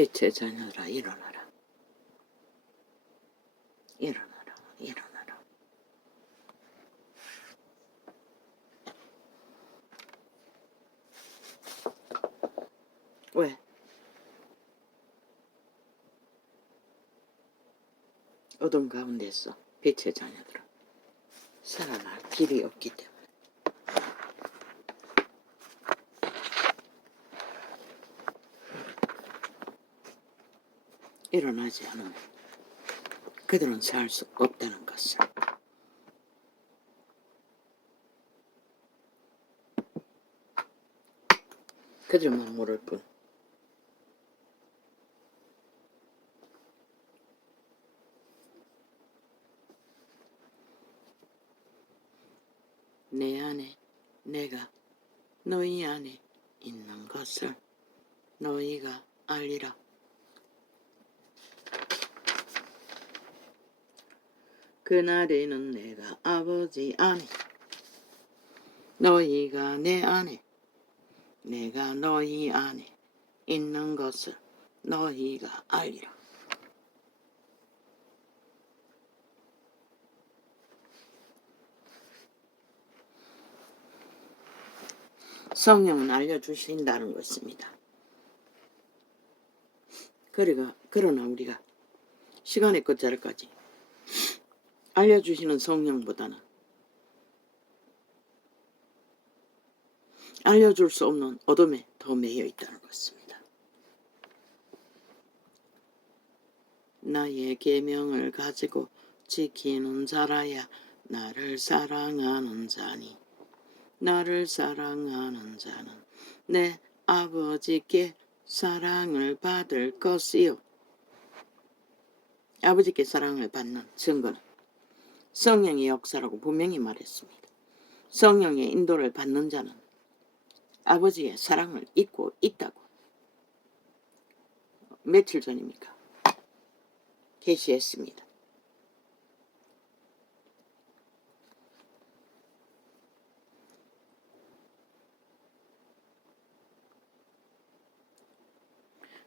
빛의 자녀들아 일어나라. 일어나라. 일어나라. 왜? 어둠 가운데서 빛의 자녀들아 살아날 길이 없기 때문에. 일어나지 않으면 그들은 살 수 없다는 것을. 그들만 모를 뿐. 내 안에 내가 너희 안에 있는 것을 너희가 알리라. 그날에는 내가 아버지 안에 너희가 내 안에 내가 너희 안에 있는 것을 너희가 알리라. 성령은 알려주신다는 것입니다. 그러나 우리가 시간의 끝자락까지 알려주시는 성령보다는 알려줄 수 없는 어둠에 더 매여 있다는 것입니다. 나의 계명을 가지고 지키는 자라야 나를 사랑하는 자니 나를 사랑하는 자는 내 아버지께 사랑을 받을 것이요. 아버지께 사랑을 받는 증거는 성령의 역사라고 분명히 말했습니다. 성령의 인도를 받는 자는 아버지의 사랑을 잊고 있다고 며칠 전입니까? 계시했습니다.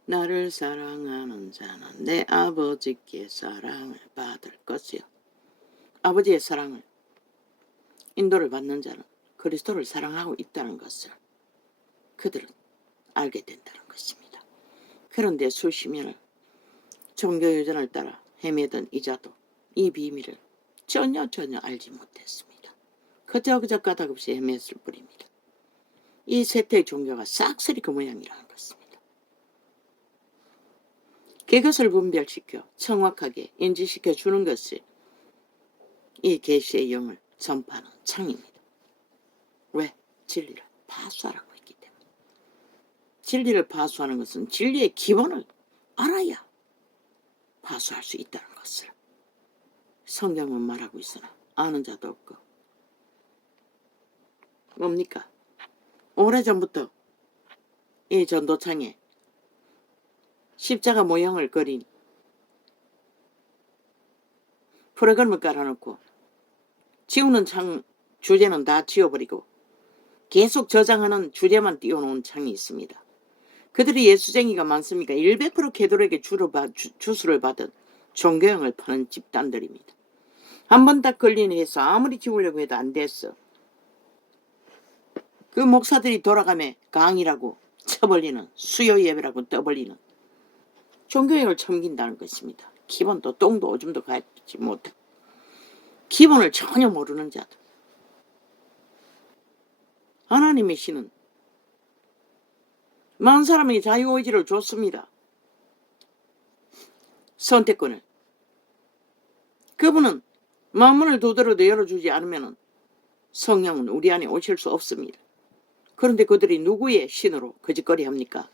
나를 사랑하는 자는 내 아버지께 사랑을 받을 것이요. 아버지의 사랑을 인도를 받는 자는 그리스도를 사랑하고 있다는 것을 그들은 알게 된다는 것입니다. 그런데 수십 년을 종교유전을 따라 헤매던 이자도 이 비밀을 전혀 알지 못했습니다. 그저 까닭없이 헤맸을 뿐입니다. 이 세태의 종교가 싹쓸이 그 모양이라는 것입니다. 그것을 분별시켜 정확하게 인지시켜 주는 것이 이 계시의 영을 전파하는 창입니다. 왜? 진리를 파수하라고 했기 때문에. 진리를 파수하는 것은 진리의 기본을 알아야 파수할 수 있다는 것을 성경은 말하고 있으나 아는 자도 없고. 뭡니까? 오래전부터 이 전도창에 십자가 모형을 그린 프로그램을 깔아놓고 지우는 창 주제는 다 지워버리고 계속 저장하는 주제만 띄워놓은 창이 있습니다. 그들이 예수쟁이가 많습니까? 100% 개돌에게 주수를 받은 종교형을 파는 집단들입니다. 한 번 딱 걸리는 해서 아무리 지우려고 해도 안 됐어. 그 목사들이 돌아가며 강의라고 쳐벌리는 수요 예배라고 떠벌리는 종교형을 섬긴다는 것입니다. 기본도 똥도 오줌도 가지 못해 기본을 전혀 모르는 자들. 하나님의 신은 많은 사람에게 자유의지를 줬습니다. 선택권을. 그분은 마음문을 두드려도 열어주지 않으면 성령은 우리 안에 오실 수 없습니다. 그런데 그들이 누구의 신으로 거짓거리 합니까?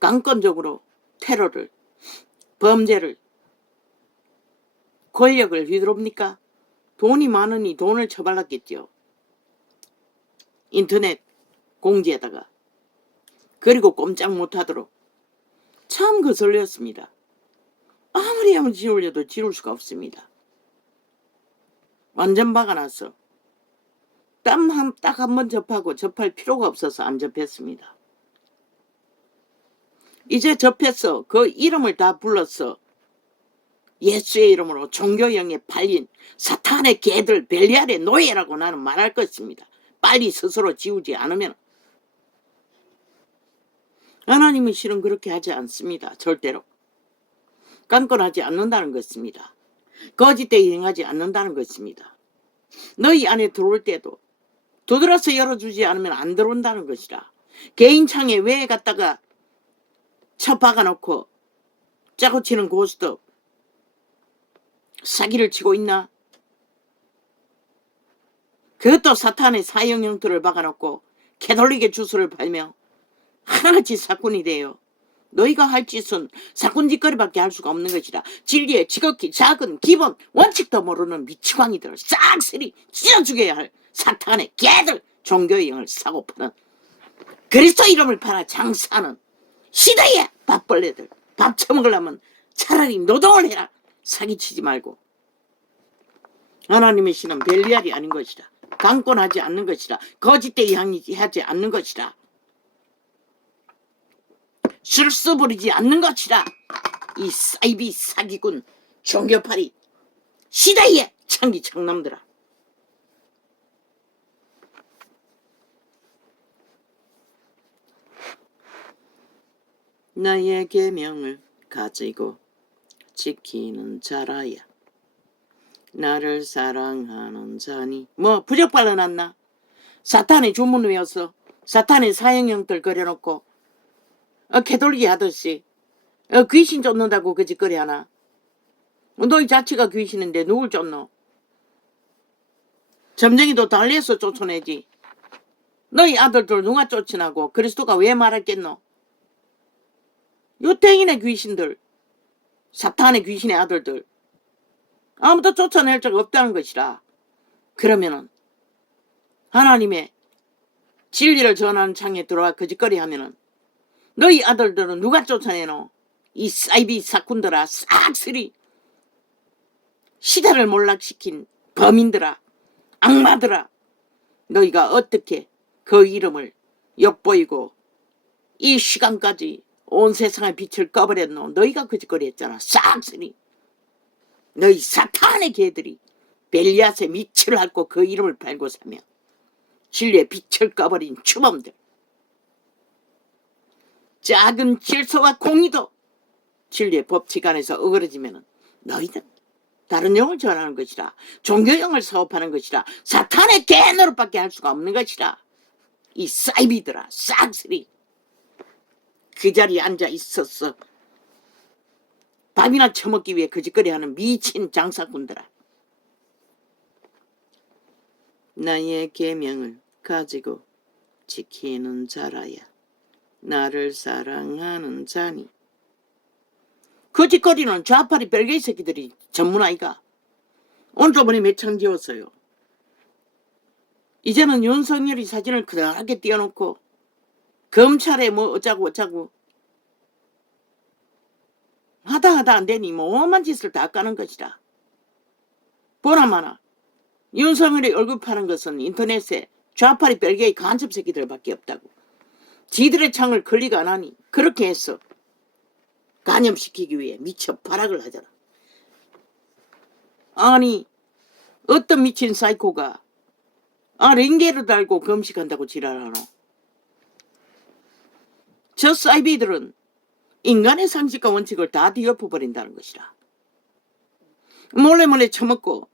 강권적으로 테러를, 범죄를, 권력을 휘두릅니까? 돈이 많으니 돈을 처발랐겠죠. 인터넷 공지에다가. 그리고 꼼짝 못하도록 참 거슬렸습니다. 아무리 지우려도 지울 수가 없습니다. 완전 화가 났어. 딱 한 번 접하고 접할 필요가 없어서 안 접했습니다. 이제 접해서 그 이름을 다 불렀어. 예수의 이름으로 종교형에 팔린 사탄의 개들 벨리알의 노예라고 나는 말할 것입니다. 빨리 스스로 지우지 않으면. 하나님은 실은 그렇게 하지 않습니다. 절대로. 깐건하지 않는다는 것입니다. 거짓되이 행하지 않는다는 것입니다. 너희 안에 들어올 때도 두드려서 열어주지 않으면 안 들어온다는 것이라. 개인 창에 왜 갖다가 쳐 박아놓고 짜고 치는 고스톱 사기를 치고 있나? 그것도 사탄의 사형 형태를 박아놓고 캐톨릭의 주소를 팔며 하나같이 사꾼이 돼요. 너희가 할 짓은 사꾼짓거리밖에 할 수가 없는 것이라. 진리의 지극히 작은 기본 원칙도 모르는 미치광이들을 싹쓸이 찢어죽여야 할 사탄의 개들, 종교의 영을 사고 파는 그리스도 이름을 팔아 장사하는 시대의 밥벌레들. 밥 처먹으려면 차라리 노동을 해라. 사기치지 말고. 하나님의 신은 벨리알이 아닌 것이라. 강권하지 않는 것이라. 거짓되이 하지 않는 것이라. 실수 부리지 않는 것이라. 이 사이비 사기꾼 종교파리 시대의 창기 창남들아. 나의 계명을 가지고 지키는 자라야 나를 사랑하는 자니. 뭐 부적 발라놨나? 사탄의 주문 외워서 사탄의 사형형들 그려놓고 캐톨릭이 하듯이 귀신 쫓는다고 그 짓거리 하나? 너희 자체가 귀신인데 누굴 쫓노? 점쟁이도 달래서 쫓아내지. 너희 아들들 누가 쫓아나고 그리스도가 왜 말했겠노? 유태인의 귀신들, 사탄의 귀신의 아들들 아무도 쫓아낼 적 없다는 것이라. 그러면은 하나님의 진리를 전하는 창에 들어와 거짓거리 하면은 너희 아들들은 누가 쫓아내노? 이 사이비 사꾼들아, 싹쓸이 시대를 몰락시킨 범인들아, 악마들아, 너희가 어떻게 그 이름을 엿보이고 이 시간까지 온 세상의 빛을 꺼버렸노? 너희가 거짓거리 했잖아. 싹쓸이 너희 사탄의 개들이 벨리앗의 밑을 핥고 그 이름을 팔고 사며 진리의 빛을 꺼버린 추범들. 작은 질서와 공의도 진리의 법칙 안에서 어그러지면 너희들 다른 영을 전하는 것이라. 종교영을 사업하는 것이라. 사탄의 개 노릇밖에 할 수가 없는 것이라. 이 사이비들아, 싹쓸이 그 자리에 앉아 있었어. 밥이나 처먹기 위해 거짓거리하는 미친 장사꾼들아. 나의 계명을 가지고 지키는 자라야 나를 사랑하는 자니. 거짓거리는 좌파리 별개의 새끼들이 전문아이가. 오늘 저번에 매창 지었어요. 이제는 윤석열이 사진을 그다하게 띄워놓고 검찰에 뭐 어쩌고 하다 안 되니 뭐 오만 짓을 다 까는 것이라. 보나마나 윤석열이 얼굴 파는 것은 인터넷에 좌파리 별개의 간첩 새끼들밖에 없다고. 지들의 창을 클릭 안 하니 그렇게 해서 간염시키기 위해 미쳐 발악을 하잖아. 아니 어떤 미친 사이코가 링게를 달고 검식한다고 지랄하노? 저 사이비들은 인간의 상식과 원칙을 다 뒤엎어버린다는 것이라. 몰래 처먹고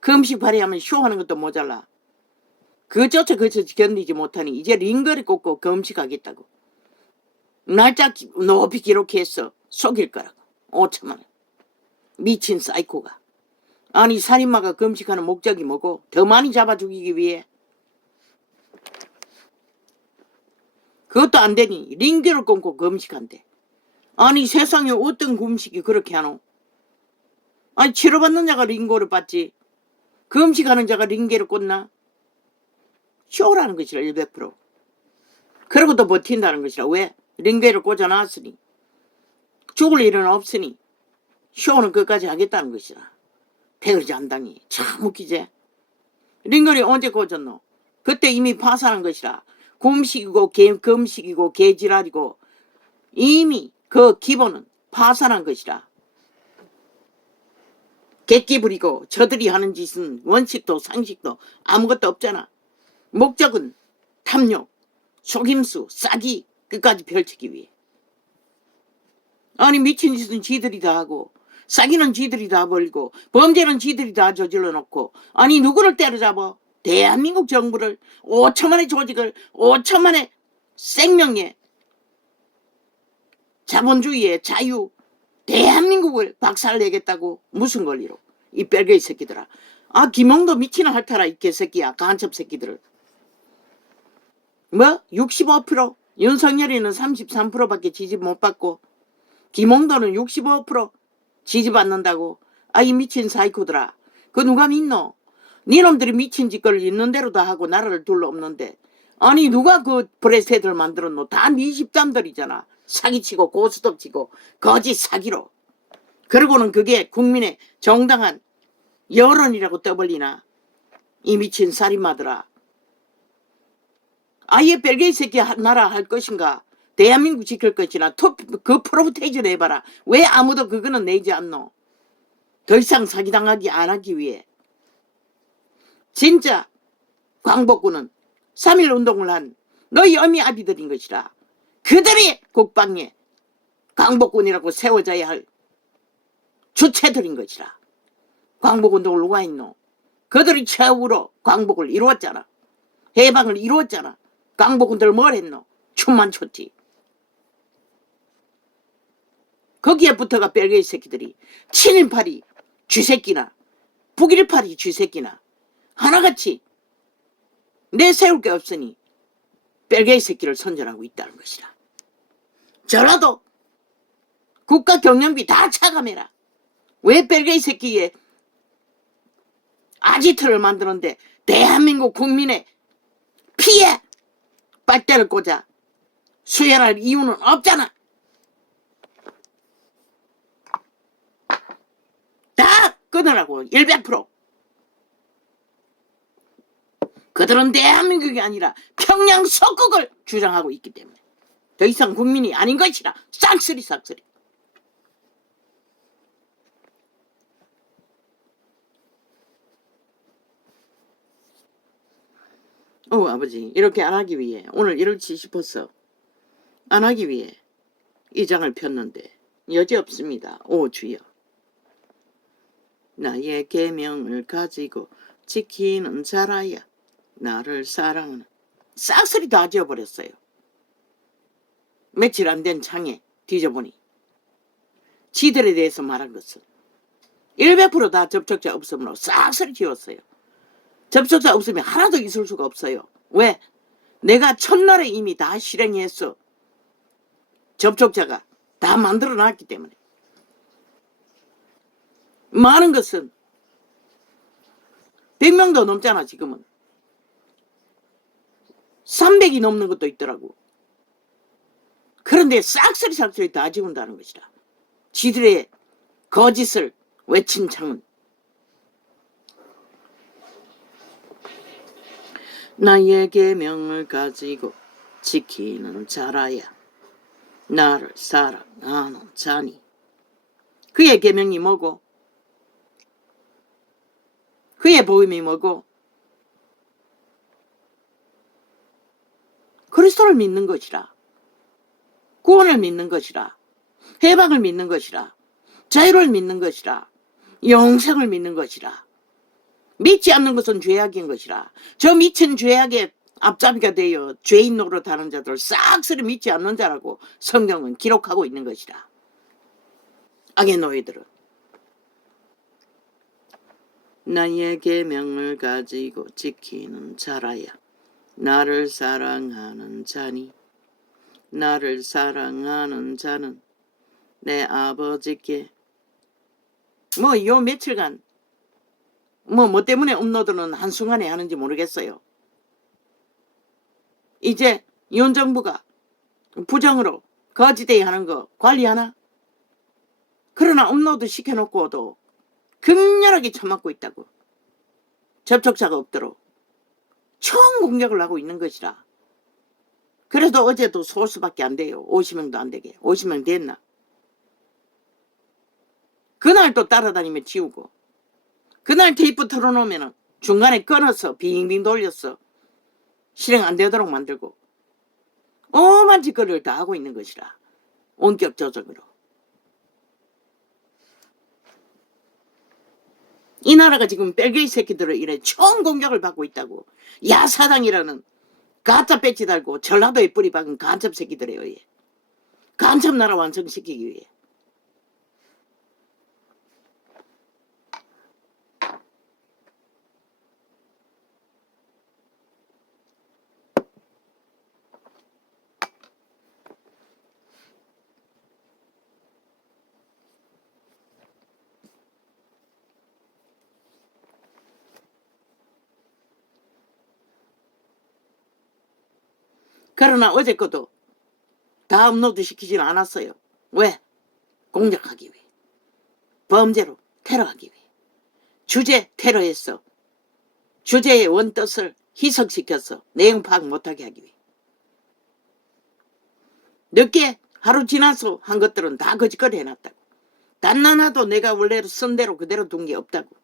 검식 발휘하면 쇼하는 것도 모자라. 그조차 견디지 못하니 이제 링거를 꽂고 검식하겠다고. 날짜 높이 기록해서 속일 거라고. 5천만 원. 미친 사이코가. 아니 살인마가 검식하는 목적이 뭐고? 더 많이 잡아 죽이기 위해. 그것도 안 되니 링거를 꽂고 검식한대. 아니 세상에 어떤 검식이 그렇게 하노? 아니 치료받는 자가 링거를 받지 검식하는 자가 링거를 꽂나? 쇼라는 것이라 100%. 그러고도 버틴다는 것이라. 왜? 링거를 꽂아놨으니 죽을 일은 없으니 쇼는 끝까지 하겠다는 것이라. 태그지 안당이 참 웃기지. 링거를 언제 꽂았노? 그때 이미 파산한 것이라. 검식이고 개지랄이고 이미 그 기본은 파산한 것이라. 객기 부리고 저들이 하는 짓은 원칙도 상식도 아무것도 없잖아. 목적은 탐욕, 속임수, 싸기 끝까지 펼치기 위해. 아니 미친 짓은 지들이 다 하고 싸기는 지들이 다 벌고 범죄는 지들이 다 저질러 놓고 아니 누구를 때려잡아? 대한민국 정부를 5천만의 조직을 5천만의 생명에 자본주의의 자유 대한민국을 박살내겠다고 무슨 권리로 이 뺄개이 새끼들아. 아 김홍도 미치나 할타라 이 개새끼야. 간첩 새끼들을. 뭐 65% 윤석열이는 33%밖에 지지 못 받고 김홍도는 65% 지지받는다고. 아 이 미친 사이코들아. 그 누가 믿노? 니놈들이 미친 짓거리를 있는 대로 다 하고 나라를 둘러 없는데 아니 누가 그 브레스헤드를 만들었노? 다 니 집단들이잖아. 사기치고 고스톱치고 거짓 사기로. 그러고는 그게 국민의 정당한 여론이라고 떠벌리나? 이 미친 살인마들아. 아예 벨게이 새끼 나라 할 것인가? 대한민국 지킬 것이나 그 프로테이즈를 해봐라. 왜 아무도 그거는 내지 않노? 더 이상 사기당하기 안 하기 위해. 진짜 광복군은 3.1 운동을 한 너희 어미 아비들인 것이라. 그들이 국방에 광복군이라고 세워져야 할 주체들인 것이라. 광복운동을 누가 했노? 그들이 최후로 광복을 이루었잖아. 해방을 이루었잖아. 광복군들 뭘 했노? 춤만 췄지. 거기에 붙어가 뺄개이 새끼들이 친일파리 쥐새끼나 북일파리 쥐새끼나 하나같이 내세울 게 없으니 뺄개이 새끼를 선전하고 있다는 것이라. 저라도 국가 경영비 다 차감해라. 왜 뺄개이 새끼에 아지트를 만드는데 대한민국 국민의 피에 빨대를 꽂아 수혈할 이유는 없잖아. 다 끊으라고 100%. 그들은 대한민국이 아니라 평양 속국을 주장하고 있기 때문에 더 이상 국민이 아닌 것이라. 싹쓸이 싹쓸이. 아버지 이렇게 안 하기 위해 오늘 이럴지 싶었어. 안 하기 위해 이 장을 폈는데 여지없습니다. 오 주여. 나의 계명을 가지고 지키는 자라야 나를 사랑하는. 싹쓸이 다 지어버렸어요. 며칠 안 된 창에 뒤져보니 지들에 대해서 말한 것은 100%다 접촉자 없음으로 싹쓸이 지웠어요. 접촉자 없으면 하나도 있을 수가 없어요. 왜? 내가 첫날에 이미 다 실행했어. 접촉자가 다 만들어놨기 때문에. 많은 것은 100명도 넘잖아 지금은. 300이 넘는 것도 있더라고. 그런데 싹쓸이 다 지운다는 것이라. 지들의 거짓을 외친 창은 나의 계명을 가지고 지키는 자라야 나를 사랑하는 자니. 그의 계명이 뭐고? 그의 복음이 뭐고? 그리스도를 믿는 것이라. 구원을 믿는 것이라. 해방을 믿는 것이라. 자유를 믿는 것이라. 영생을 믿는 것이라. 믿지 않는 것은 죄악인 것이라. 저 미친 죄악의 앞잡이가 되어 죄인 노릇하는 자들 싹쓸이 믿지 않는 자라고 성경은 기록하고 있는 것이라. 악의 노예들은. 나의 계명을 가지고 지키는 자라야 나를 사랑하는 자니. 나를 사랑하는 자는 내 아버지께. 요 며칠간 뭐 때문에 업로드는 한순간에 하는지 모르겠어요. 이제 윤 정부가 부정으로 거지대에 하는 거 관리하나? 그러나 업로드 시켜놓고도 극렬하게 처맞고 있다고. 접촉자가 없도록 총 공격을 하고 있는 것이라. 그래도 어제도 소수밖에 안 돼요. 50명도 안 되게. 50명 됐나? 그날 또 따라다니며 지우고, 그날 테이프 털어놓으면 중간에 끊어서 빙빙 돌려서 실행 안 되도록 만들고 오만 짓거리를 다 하고 있는 것이라. 원격 조작으로. 이 나라가 지금 벨기에 새끼들을 이래 총 공격을 받고 있다고. 야사당이라는 가짜 배지 달고 전라도에 뿌리 박은 간첩 새끼들에 의해. 간첩 나라 완성시키기 위해. 그러나 어제 것도 다 업로드 시키지는 않았어요. 왜? 공격하기 위해. 범죄로 테러하기 위해. 주제 테러했어. 주제의 원뜻을 희석시켰어. 내용 파악 못하게 하기 위해. 늦게 하루 지나서 한 것들은 다 거짓거리 해놨다고. 단 하나도 내가 원래 쓴 대로 그대로 둔 게 없다고.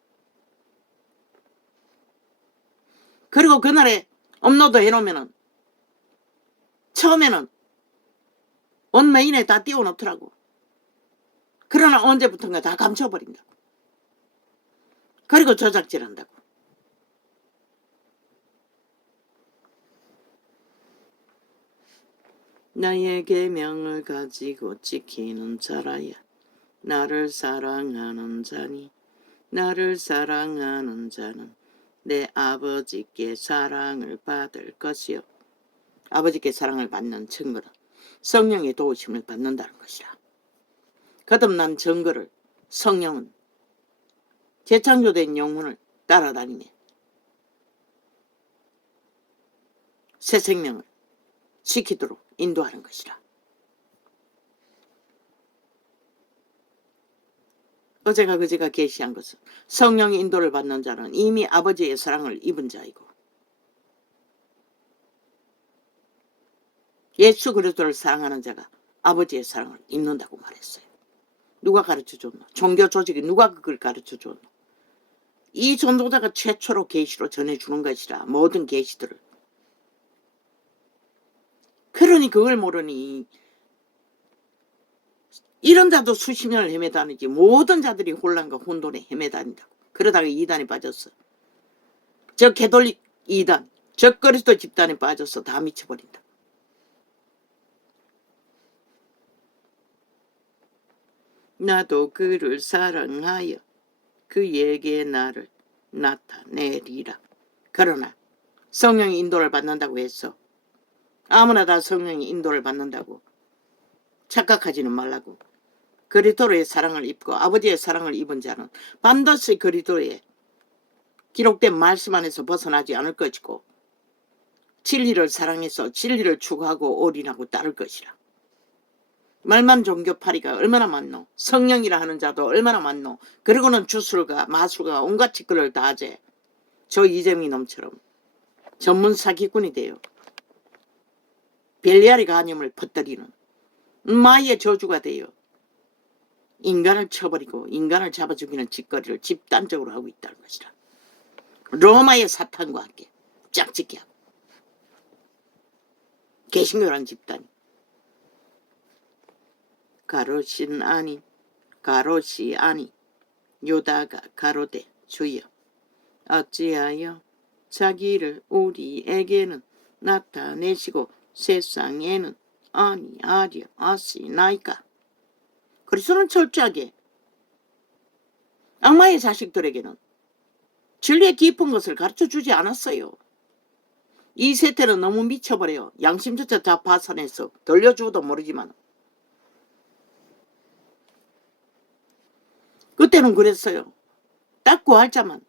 그리고 그날에 업로드 해놓으면은 처음에는 온메인에 다 띄워놓더라고. 그러나 언제부턴가 다 감춰버린다고. 그리고 조작질한다고. 나의 계명을 가지고 지키는 자라야 나를 사랑하는 자니 나를 사랑하는 자는 내 아버지께 사랑을 받을 것이요. 아버지께 사랑을 받는 증거는 성령의 도우심을 받는다는 것이라. 거듭난 증거를 성령은 재창조된 영혼을 따라다니며 새 생명을 지키도록 인도하는 것이라. 어제가 그제가 계시한 것은 성령의 인도를 받는 자는 이미 아버지의 사랑을 입은 자이고 예수 그리스도를 사랑하는 자가 아버지의 사랑을 입는다고 말했어요. 누가 가르쳐줬노? 종교 조직이 누가 그걸 가르쳐줬노? 이 전도자가 최초로 계시로 전해주는 것이라. 모든 계시들을. 그러니 그걸 모르니 이런 자도 수십 년을 헤매다니지 모든 자들이 혼란과 혼돈에 헤매다닌다고. 그러다가 이단에 빠졌어. 저 개돌릭 이단, 저 그리스도 집단에 빠져서 다 미쳐버린다. 나도 그를 사랑하여 그에게 나를 나타내리라. 그러나 성령의 인도를 받는다고 해서 아무나 다 성령의 인도를 받는다고 착각하지는 말라고. 그리스도의 사랑을 입고 아버지의 사랑을 입은 자는 반드시 그리스도의 기록된 말씀 안에서 벗어나지 않을 것이고 진리를 사랑해서 진리를 추구하고 올인하고 따를 것이라. 말만 종교파리가 얼마나 많노. 성령이라 하는 자도 얼마나 많노. 그리고는 주술가 마술가 온갖 짓거리를 다 하재. 저 이재명 놈처럼 전문 사기꾼이 돼요. 벨리아리 간염을 퍼뜨리는 마의 저주가 돼요. 인간을 쳐버리고 인간을 잡아 죽이는 짓거리를 집단적으로 하고 있다는 것이라. 로마의 사탄과 함께 짝짓기 하고 개신교라는 집단이 가롯인 아닌 가롯이 아닌 유다가 가로되 주여 어찌하여 자기를 우리에게는 나타내시고 세상에는 아니하려 하시나이까. 그리스도는 철저하게 악마의 자식들에게는 진리의 깊은 것을 가르쳐주지 않았어요. 이 세태는 너무 미쳐버려요. 양심조차 다 파산해서 돌려주고도 모르지만 그때는 그랬어요. 딱 구할 자만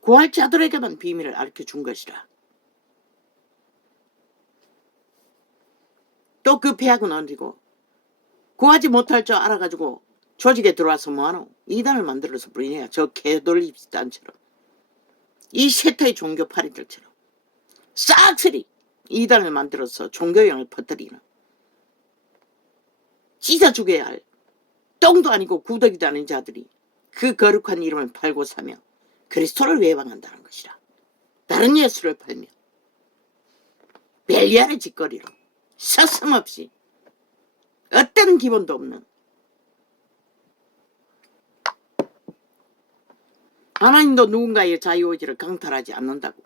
구할 자들에게만 비밀을 알려준 것이라. 또 그 폐악은 언제고 구하지 못할 줄 알아가지고 조직에 들어와서 뭐하노? 이단을 만들어서 부리네요. 저 개돌립 집단처럼 이 세타의 종교파리들처럼 싹쓸이 이단을 만들어서 종교형을 퍼뜨리는, 찢어 죽여야 할 똥도 아니고 구더기도 아닌 자들이 그 거룩한 이름을 팔고 사며 그리스도를 외방한다는 것이라. 다른 예수를 팔며 벨리알의 짓거리로 서슴없이 어떤 기본도 없는, 하나님도 누군가의 자유의지를 강탈하지 않는다고,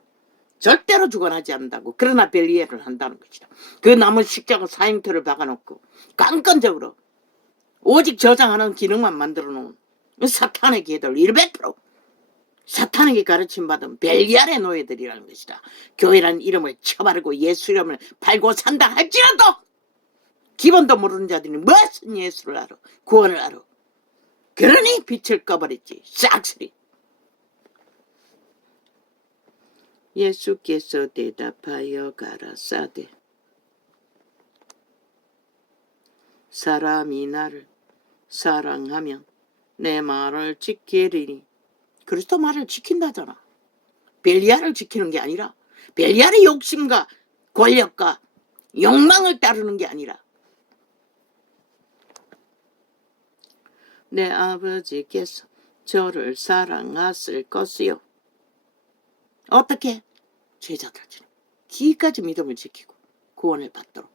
절대로 주관하지 않는다고. 그러나 벨리알을 한다는 것이다. 그 나무 십자가 사형터를 박아놓고 강건적으로 오직 저장하는 기능만 만들어 놓은 사탄의 개들 100% 사탄에게 가르침 받은 벨리알의 노예들이라는 것이다. 교회란 이름을 쳐바르고 예수 이름을 팔고 산다 할지라도 기본도 모르는 자들이 무슨 예수를 알아, 구원을 알아. 그러니 빛을 꺼버렸지. 싹쓸이. 예수께서 대답하여 가라사대 사람이 나를 사랑하면 내 말을 지키리니. 그리스도 말을 지킨다잖아. 벨리알을 지키는 게 아니라, 벨리알의 욕심과 권력과 욕망을 따르는 게 아니라, 내 아버지께서 저를 사랑하실 것이요. 어떻게? 제자들처럼 기까지 믿음을 지키고 구원을 받도록.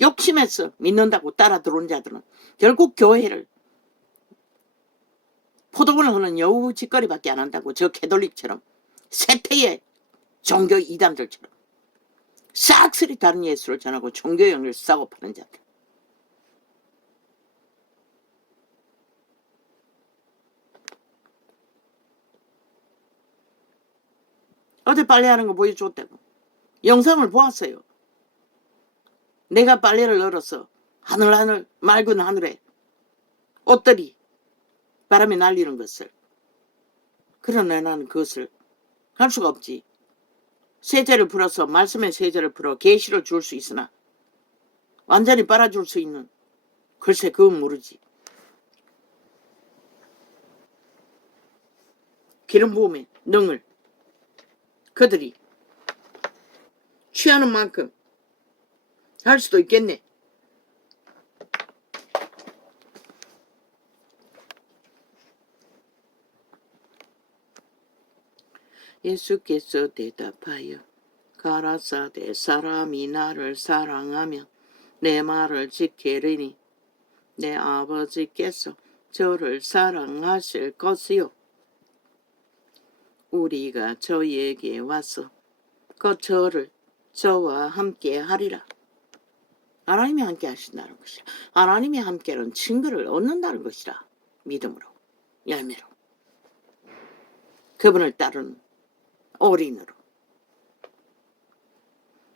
욕심에서 믿는다고 따라 들어온 자들은 결국 교회를 포도원을 하는 여우 짓거리밖에 안 한다고. 저 캐톨릭처럼, 세태의 종교 이단들처럼 싹쓸이 다른 예수를 전하고 종교형을 싸고 파는 자들. 어제 빨래하는 거 보여줬다고. 영상을 보았어요. 내가 빨래를 널어서 하늘하늘 맑은 하늘에 옷들이 바람에 날리는 것을, 그러나 나는 그것을 할 수가 없지. 세제를 풀어서, 말씀의 세제를 풀어 계시를 줄 수 있으나 완전히 빨아줄 수 있는, 글쎄 그건 모르지. 기름 부음의 능을 그들이 취하는 만큼 할 수도 있겠네. 예수께서 대답하여 가라사대 사람이 나를 사랑하면 내 말을 지키리니 내 아버지께서 저를 사랑하실 것이요. 우리가 저에게 와서 그 저를 저와 함께 하리라. 하나님이 함께 하신다는 것이라. 하나님이 함께는 증거를 얻는다는 것이라. 믿음으로, 열매로, 그분을 따르는 올인으로.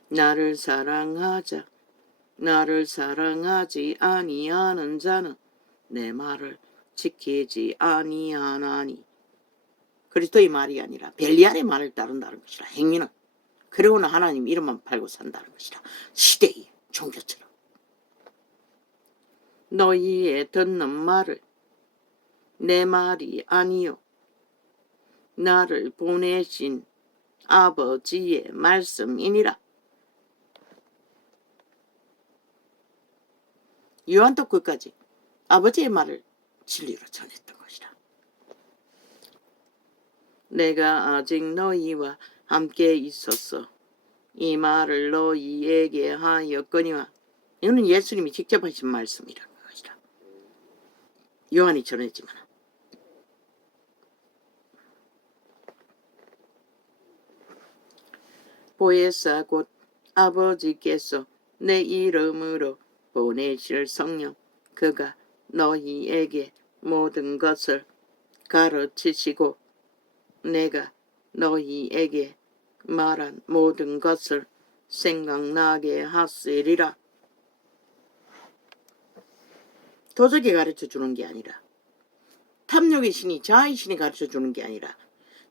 나를 사랑하자. 나를 사랑하지 아니하는 자는 내 말을 지키지 아니하나니. 그리스도의 말이 아니라 벨리알의 말을 따른다는 것이라. 행위는. 그리고는 하나님 이름만 팔고 산다는 것이라. 시대의 종교처럼. 너희의 듣는 말을 내 말이 아니요 나를 보내신 아버지의 말씀이니라. 요한도 끝까지 아버지의 말을 진리로 전했던 것이라. 내가 아직 너희와 함께 있었어. 이 말을 너희에게 하였거니와. 이거는 예수님이 직접 하신 말씀이라는 것이라. 요한이 전했지만 보혜사 곧 아버지께서 내 이름으로 보내실 성령 그가 너희에게 모든 것을 가르치시고 내가 너희에게 말한 모든 것을 생각나게 하시리라. 도적이 가르쳐주는 게 아니라, 탐욕의 신이, 자아의 신이 가르쳐주는 게 아니라,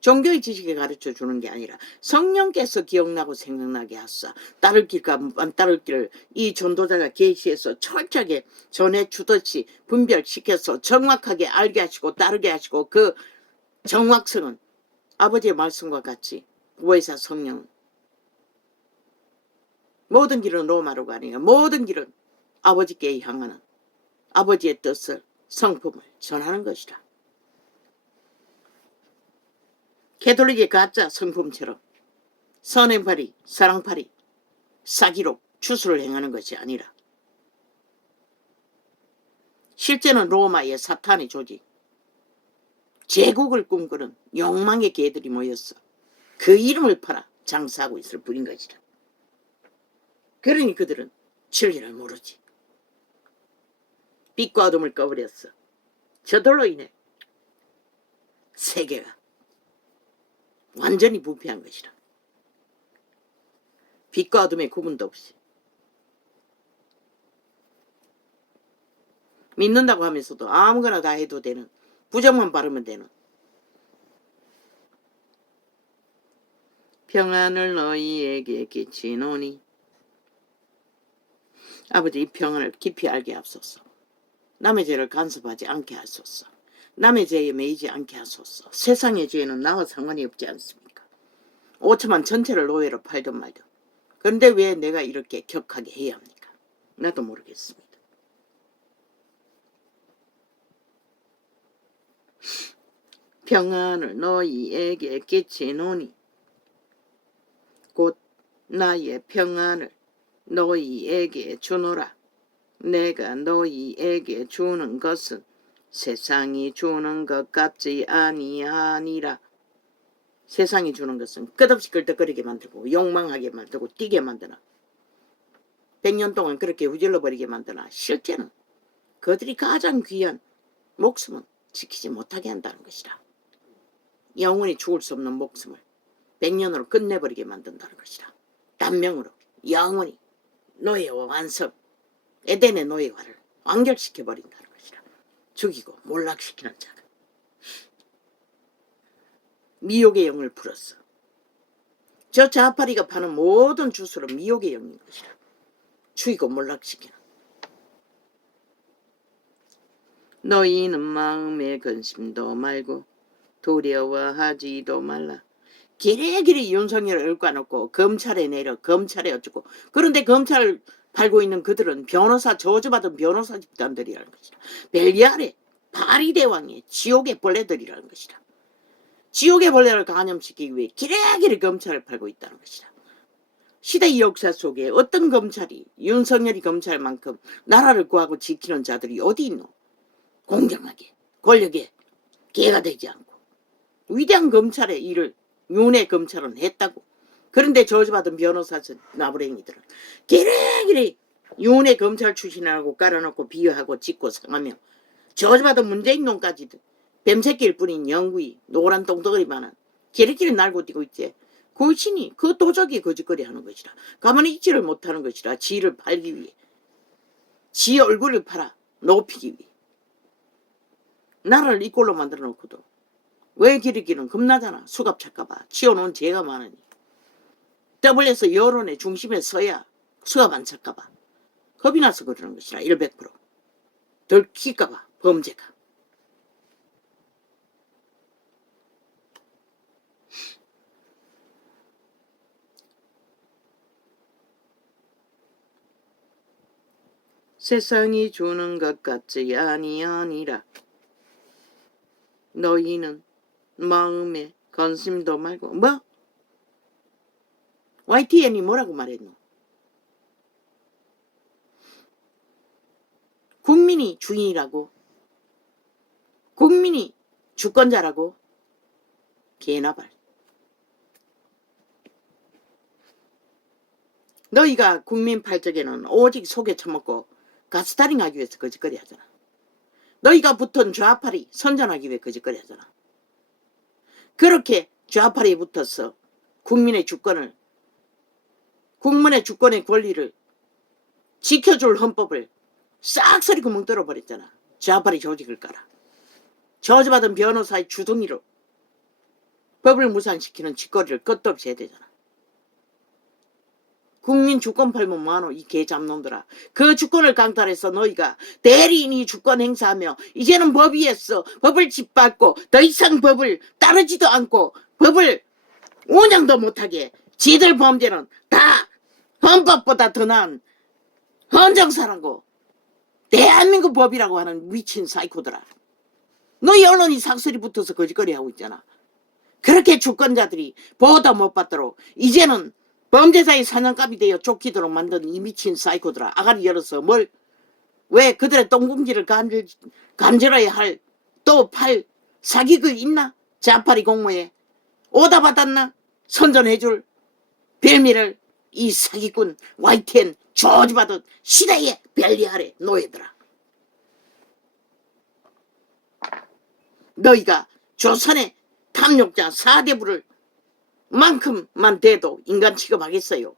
종교의 지식이 가르쳐주는 게 아니라 성령께서 기억나고 생각나게 하사 따를 길과 안 따를 길을 이 전도자가 계시해서 철저하게 전해주듯이 분별시켜서 정확하게 알게 하시고 따르게 하시고, 그 정확성은 아버지의 말씀과 같이 보혜사 성령 모든 길은 로마로 가니까 모든 길은 아버지께 향하는 아버지의 뜻을 성품을 전하는 것이라. 캐톨릭의 가짜 성품처럼 선행팔이 사랑팔이 사기로 추수를 행하는 것이 아니라 실제는 로마의 사탄의 조직 제국을 꿈꾸는 욕망의 개들이 모였어 그 이름을 팔아 장사하고 있을 뿐인 것이라. 그러니 그들은 진리를 모르지. 빛과 어둠을 꺼버렸어. 저들로 인해 세계가 완전히 부패한 것이라. 빛과 어둠의 구분도 없이 믿는다고 하면서도 아무거나 다 해도 되는 부정만 바르면 되는 평안을 너희에게 끼치노니 아버지 이 평안을 깊이 알게 하소서. 남의 죄를 간섭하지 않게 하소서. 남의 죄에 매이지 않게 하소서. 세상의 죄는 나와 상관이 없지 않습니까? 5천만 전체를 노예로 팔든 말든. 그런데 왜 내가 이렇게 격하게 해야 합니까? 나도 모르겠습니다. 평안을 너희에게 끼치노니 곧 나의 평안을 너희에게 주노라. 내가 너희에게 주는 것은 세상이 주는 것 같지 아니하니라. 세상이 주는 것은 끝없이 끌떡거리게 만들고 욕망하게 만들고 뛰게 만드나 100년 동안 그렇게 후질러버리게 만드나 실제는 그들이 가장 귀한 목숨은 지키지 못하게 한다는 것이라. 영원히 죽을 수 없는 목숨을 100년으로 끝내버리게 만든다는 것이라. 단명으로 영원히 노예와 완성 에덴의 노예화를 완결시켜버린다는 것이라. 죽이고 몰락시키는 자가 미혹의 영을 풀었어. 저 자파리가 파는 모든 주술은 미혹의 영인 것이라. 죽이고 몰락시키는. 너희는 마음의 근심도 말고 두려워하지도 말라. 기레기리 윤석열을 얽어놓고 검찰에 내려 검찰에 어쩌고. 그런데 검찰을 팔고 있는 그들은 변호사 저주받은 변호사 집단들이라는 것이라. 벨리알의 파리대왕의 지옥의 벌레들이라는 것이라. 지옥의 벌레를 감염시키기 위해 기레기리 검찰을 팔고 있다는 것이라. 시대의 역사 속에 어떤 검찰이 윤석열이 검찰만큼 나라를 구하고 지키는 자들이 어디 있노? 공정하게 권력에 개가 되지 않고 위대한 검찰의 일을 윤회 검찰은 했다고. 그런데 저주받은 변호사 나부랭이들은 기레기리 윤회 검찰 출신하고 깔아놓고 비유하고 짓고 상하며 저주받은 문재인 놈까지도 뱀새끼일 뿐인 영구히 노란 똥덩어리만한 기레기리 날고 뛰고 있지. 그 신이 그 도적이 거짓거리 하는 것이라. 가만히 있지를 못하는 것이라. 지를 팔기 위해 지 얼굴을 팔아 높이기 위해 나라를 이 꼴로 만들어 놓고도 왜 기르기는 겁나잖아. 수갑 찰까봐. 지어놓은 죄가 많으니. WS 여론의 중심에 서야 수갑 안 찰까봐. 겁이 나서 그러는 것이라. 100% 들킬까봐 범죄가. 세상이 주는 것 같지 아니하니라. 너희는 마음에 관심도 말고 뭐? YTN이 뭐라고 말했노? 국민이 주인이라고? 국민이 주권자라고? 개나발. 너희가 국민 팔적에는 오직 속에 처먹고 가스타링 하기 위해서 거짓거리 하잖아. 너희가 붙은 좌파리 선전하기 위해 거짓거리 하잖아. 그렇게 좌파리에 붙어서 국민의 주권을 국민의 주권의 권리를 지켜줄 헌법을 싹쓸이 구멍 뚫어버렸잖아. 좌파리 조직을 깔아. 저주받은 변호사의 주둥이로 법을 무산시키는 짓거리를 끝도 없이 해야 되잖아. 국민 주권 팔면 뭐하노 이 개잡놈들아. 그 주권을 강탈해서 너희가 대리인이 주권 행사하며 이제는 법위에서 법을 짓밟고 더 이상 법을 따르지도 않고 법을 운영도 못하게 지들 범죄는 다 헌법보다 더 나은 헌정사라고 대한민국 법이라고 하는 미친 사이코들아. 너희 언론이 삭슬이 붙어서 거짓거리 하고 있잖아. 그렇게 주권자들이 보호도 못 받도록 이제는 범죄자의 사냥감이 되어 쫓기도록 만든 이 미친 사이코들아. 아가리 열어서 왜 그들의 똥공지를 간절해야 할 또 팔 사기극 있나? 자파리 공모에 오다 받았나? 선전해줄 별미를 이 사기꾼 YTN 조지받은 시대의 별리 아래 노예들아. 너희가 조선의 탐욕자 4대부를 만큼만 돼도 인간 취급하겠어요?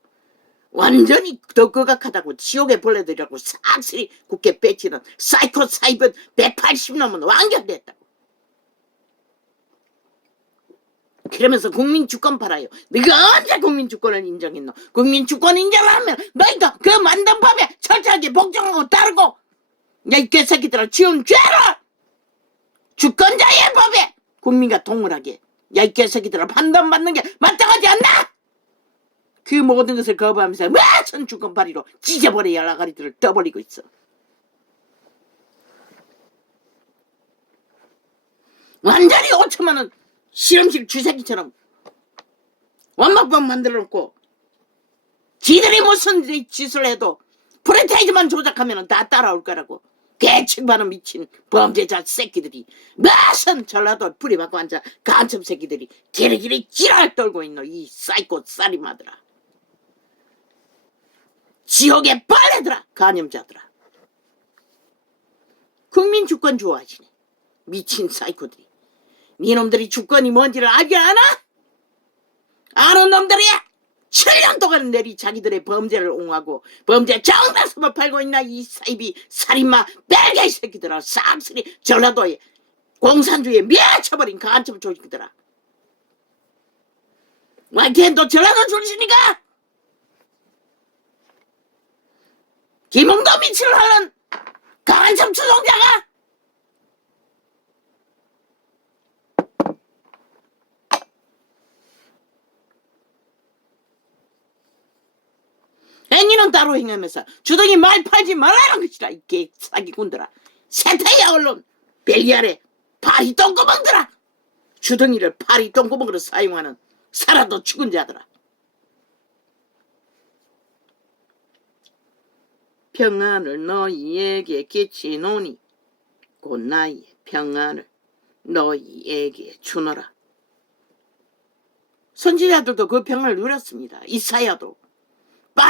완전히 더 거각하다고 지옥의 벌레들이라고 싹쓸이 굳게 뺏기는 사이코 사이번 180넘은 완결됐다고. 그러면서 국민주권 팔아요. 네가 언제 국민주권을 인정했노? 국민주권 인정하면 너희도 그 만든 법에 철저하게 복종하고 따르고 야 이 개새끼들아 지은 죄를 주권자의 법에 국민과 동일하게 야 이 개새끼들아 판단받는 게 마땅하지 않나? 그 모든 것을 거부하면서 무슨 주권파리로 찢어버려 열라가리들을 떠버리고 있어. 완전히 5천만원 실험실 주새끼처럼 원막법 만들어놓고 지들이 무슨 짓을 해도 프랜차이즈만 조작하면 다 따라올 거라고 개측반은 미친 범죄자 새끼들이 무슨 전라도 뿌리박고 앉아 간첩 새끼들이 기리기리 지랄 떨고 있노. 이 사이코 살인마들아. 지옥의 빨래들아. 간염자들아. 국민 주권 좋아하시네. 미친 사이코들이. 니놈들이 주권이 뭔지를 알지 않아? 아는 놈들이야. 7년 동안 내리 자기들의 범죄를 옹호하고 범죄 정당성을 팔고 있나 이 사이비 살인마 벨개 새끼들아. 싹쓸이 전라도에 공산주의에 미쳐버린 간첩 조직들아. YTN도 전라도 출신이가? 김웅도 미치를 하는 간첩 추종자가? 행위는 따로 행하면서 주둥이 말 팔지 말라는 것이라. 이 개사기꾼들아. 세태야 언론 벨리 아래 파리 똥구멍들아. 주둥이를 파리 똥구멍으로 사용하는 살아도 죽은 자들아. 평안을 너희에게 끼치노니 곧 나의 평안을 너희에게 주노라. 선지자들도 그 평안을 누렸습니다. 이사야도